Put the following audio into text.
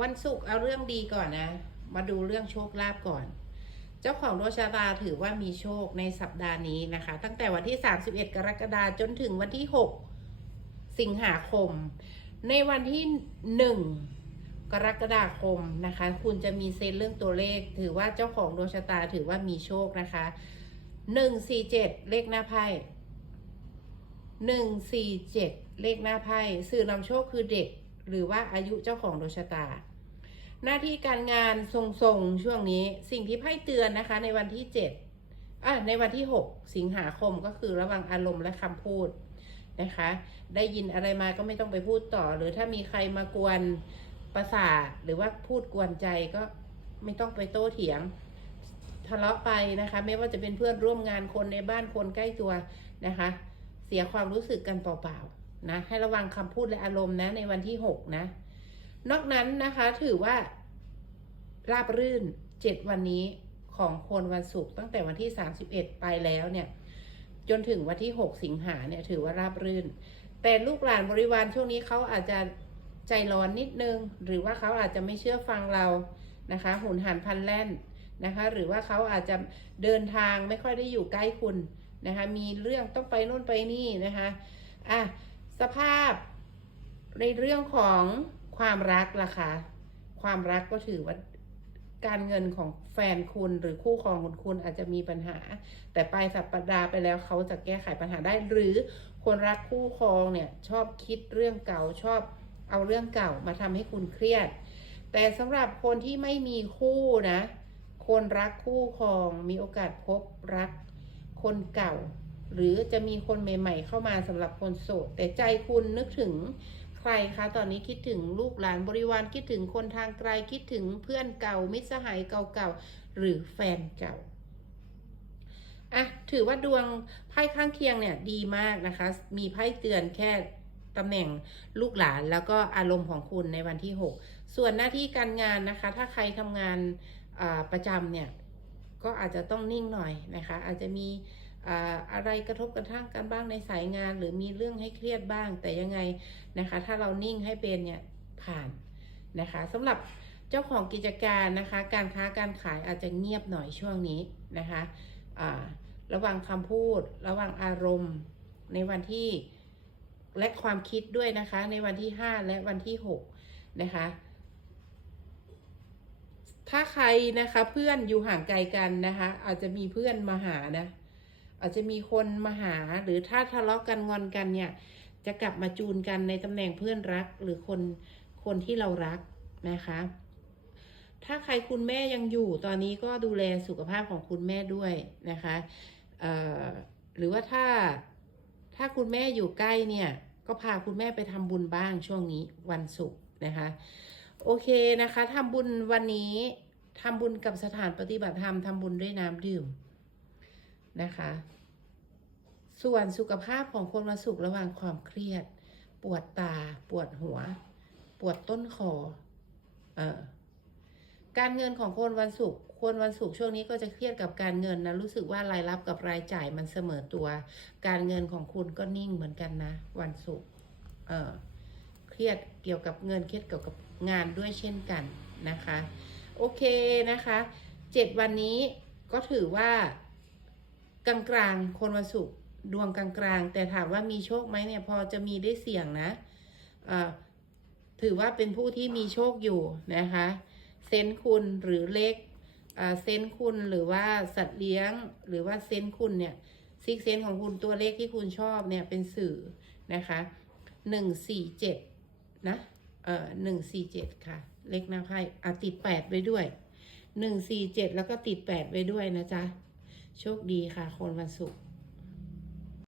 วันศุกร์เอาเรื่องดีก่อนนะ มาดูเรื่องโชคลาภก่อน เจ้าของดวงชะตาถือว่ามีโชคในสัปดาห์นี้นะคะ ตั้งแต่วันที่ 31 กรกฎาคมจนถึงวันที่ 6 สิงหาคม ในวันที่ 1 กรกฎาคมนะคะ คุณจะมีเซนเรื่องตัวเลข ถือว่าเจ้าของดวงชะตาถือว่ามีโชคนะคะ 147 เลขหน้าไพ่147เลขหน้าไพ่สื่อนำโชคคือเด็ก หรือว่าอายุเจ้าของดวงชะตา หน้าที่การงานทรงๆช่วงนี้สิ่งที่ไพ่เตือนนะคะ ในวันที่7อะในวันที่6สิงหาคมก็คือระวังอารมณ์และคำพูดนะคะ ได้ยินอะไรมาก็ไม่ต้องไปพูดต่อ หรือถ้ามีใครมากวนประสาทหรือว่าพูดกวนใจก็ไม่ต้องไปโต้เถียงทะเลาะไปนะคะ ไม่ว่าจะเป็นเพื่อนร่วมงานคนในบ้านคนใกล้ตัวนะคะ เสียความรู้สึกกันเปล่าๆนะให้ระวังคำพูดและอารมณ์นะในวันที่หกนะ นอกนั้นนะคะถือว่า ราบรื่นเจ็ดวันนี้ของคนวันศุกร์ตั้งแต่วันที่สามสิบเอ็ดไปแล้วเนี่ย จนถึงวันที่หกสิงหาเนี่ยถือว่าราบรื่น แต่ลูกหลานบริวารช่วงนี้เขาอาจจะใจร้อนนิดนึง หรือว่าเขาอาจจะไม่เชื่อฟังเรานะคะหุนหันพันแล่นนะคะ หรือว่าเขาอาจจะเดินทางไม่ค่อยได้อยู่ใกล้คุณนะคะ มีเรื่องต้องไปโน่นไปนี่นะคะ อะ สภาพในเรื่องของ ความรักล่ะคะความรักก็ถือว่าการเงินของแฟนคุณหรือคู่ครองของคุณอาจจะมีปัญหา แต่ปลายสัปดาห์ไปแล้วเขาจะแก้ไขปัญหาได้ หรือคนรักคู่ครองเนี่ยชอบคิดเรื่องเก่าชอบเอาเรื่องเก่ามาทำให้คุณเครียด แต่สำหรับคนที่ไม่มีคู่นะ คนรักคู่ครองมีโอกาสพบรักคนเก่า หรือจะมีคนใหม่ ๆ เข้ามาสำหรับคนโสดแต่ใจคุณนึกถึง รคะตอนนี้คิดถึงลูกหลานบริวารคิดถึงคนทางไกลคิดถึงเพื่อนเก่ามิตรสหายเก่าๆหรือแฟนเก่าอะถือว่าดวงไพ่ข้างเคียงเนี่ยดีมากนะคะ มีไพ่เตือนแค่ตำแหน่งลูกหลานแล้วก็อารมณ์ของคุณในวันที่ 6 ส่วนหน้าที่การงานนะคะ ถ้าใครทำงานประจำเนี่ยก็อาจจะต้องนิ่งหน่อยนะคะ อาจจะมี อะไรกระทบกระทั่งกันบ้างในสายงาน หรือมีเรื่องให้เครียดบ้างแต่ยังไงนะคะ ถ้าเรานิ่งให้เป็นเนี่ยผ่านนะคะสำหรับเจ้าของกิจการนะคะ การค้าการขายอาจจะเงียบหน่อยช่วงนี้นะคะระวังคำพูด ระวังอารมณ์ในวันที่และความคิดด้วยนะคะ ในวันที่ 5 และวันที่ 6 นะคะ ถ้าใครนะคะเพื่อนอยู่ห่างไกลกันนะคะ อาจจะมีเพื่อนมาหานะ อาจจะมีคนมาหาหรือถ้าทะเลาะกันงอนกันเนี่ย จะกลับมาจูนกันในตำแหน่งเพื่อนรักหรือคนคนที่เรารักนะคะ ถ้าใครคุณแม่ยังอยู่ตอนนี้ก็ดูแลสุขภาพของคุณแม่ด้วยนะคะหรือว่าถ้าถ้าคุณแม่อยู่ใกล้เนี่ย ก็พาคุณแม่ไปทำบุญบ้างช่วงนี้วันศุกร์นะคะ โอเคนะคะทำบุญวันนี้ทำบุญกับสถานปฏิบัติธรรมทำบุญด้วยน้ำดื่ม นะคะ ส่วนสุขภาพของคนวันศุกร์ระหว่างความเครียด ปวดตา ปวดหัว ปวดต้นคอเออการเงินของคนวันศุกร์คนวันศุกร์ช่วงนี้ก็จะเครียดกับการเงินนะ รู้สึกว่ารายรับกับรายจ่ายมันเสมอตัว การเงินของคุณก็นิ่งเหมือนกันนะ วันศุกร์เออเครียดเกี่ยวกับเงินเครียดเกี่ยวกับงานด้วยเช่นกันนะคะ โอเคนะคะเจ็ดวันนี้ก็ถือว่า กลางๆ คนวันศุกร์ดวงกลางๆ แต่ถามว่ามีโชคไหมเนี่ยพอจะมีได้เสี่ยงนะถือว่าเป็นผู้ที่มีโชคอยู่นะคะเซนคุณหรือเลขเอ่อเซนคุณหรือว่าสัตว์เลี้ยง หรือว่าเซนคุณเนี่ยซิกเซนของคุณตัวเลขที่คุณชอบเนี่ยเป็นสื่อนะคะหนึ่งสี่เจ็ดนะเอ่อหนึ่งสี่เจ็ดค่ะ เลขหน้าไพ่อะติดแปดไว้ด้วยหนึ่งสี่เจ็ดแล้วก็ติดแปดไว้ด้วยนะจ๊ะ โชคดีค่ะ คนวันศุกร์